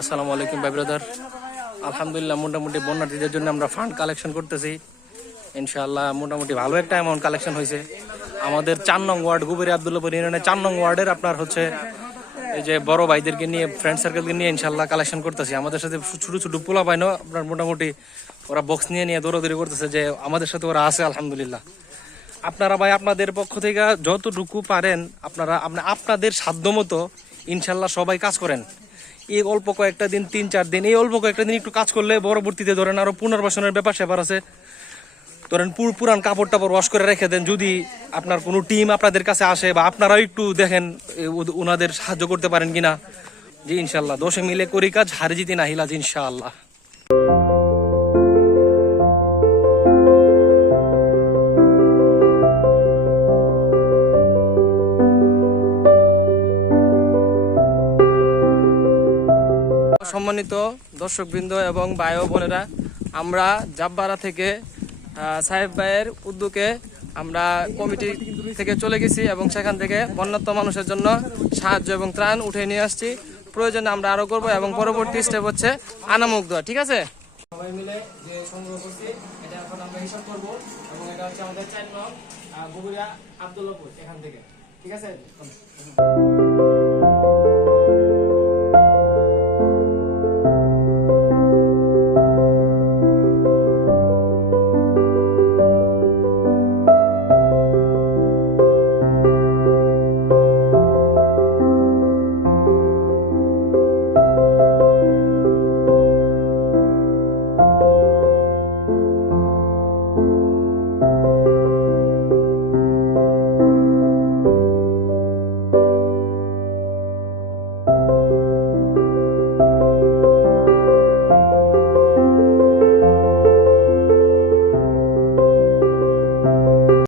আসসালামু আলাইকুম ভাই ব্রাদার। আলহামদুলিল্লাহ মোটামুটি বন্যার্থীদের জন্য আমরা ফান্ড কালেকশন করতেছি। ইনশাআল্লাহ মোটামুটি ভালো একটা অ্যামাউন্ট কালেকশন হয়েছে। আমাদের 4 নং ওয়ার্ড গুবেরি আব্দুল্লাহপুর ইউনিয়নের 4 নং ওয়ার্ডের আপনার হচ্ছে এই যে বড় ভাইদেরকে নিয়ে ফ্রেন্ড সার্কেলকে নিয়ে ইনশাআল্লাহ কালেকশন করতেছি। আমাদের সাথে ছোট ছোট পোলা পাইনো আপনার মোটামুটি ওরা বক্স নিয়ে নিয়ে দৌড়াদৌড়ি করতেছে যে আমাদের সাথে ওরা আছে আলহামদুলিল্লাহ। আপনারা ভাই আপনাদের পক্ষ থেকে যতটুকু পারেন আপনারা আপনাদের সাধ্যমতো ইনশাআল্লাহ সবাই কাজ করেন। এই অল্প কয়েকটা দিন 3-4 দিন এই অল্প কয়েকটা দিন একটু কাজ করলে পরবর্তীতে ধরেন আরো পুনর্বাসনের ব্যাপার স্যাপার আছে। ধরেন পুরান কাপড় টাপড় ওয়াশ করে রেখে দেন। যদি আপনার কোনো টিম আপনাদের কাছে আসে বা আপনারাও একটু দেখেন ওনাদের সাহায্য করতে পারেন কিনা। জি ইনশাল্লাহ 10 মিলে করি কাজ, হারে জিতি না হিলাজ ইনশাআল্লাহ। সম্মানিত দর্শকবৃন্দ এবং ভাই ও বোনেরা, আমরা জাববারা থেকে সাহেব ভাইয়ের উদ্যোগে আমরা কমিটি থেকে চলে গেছি এবং সেখান থেকে বন্যার্ত মানুষের জন্য সাহায্য এবং ত্রাণ উঠে নিয়ে আসছি। প্রয়োজনে আমরা আরো করবো এবং পরবর্তী স্টেপ হচ্ছে আনামুখ দেওয়া। ঠিক আছে, সবাই মিলে যে সংগ্রহ করছি এটা এখন আমরা হিসাব করবো এবং এটা হচ্ছে আমাদের 4 নং গুবুরিয়া আব্দুল্লাহপুর এখান থেকে। ঠিক আছে।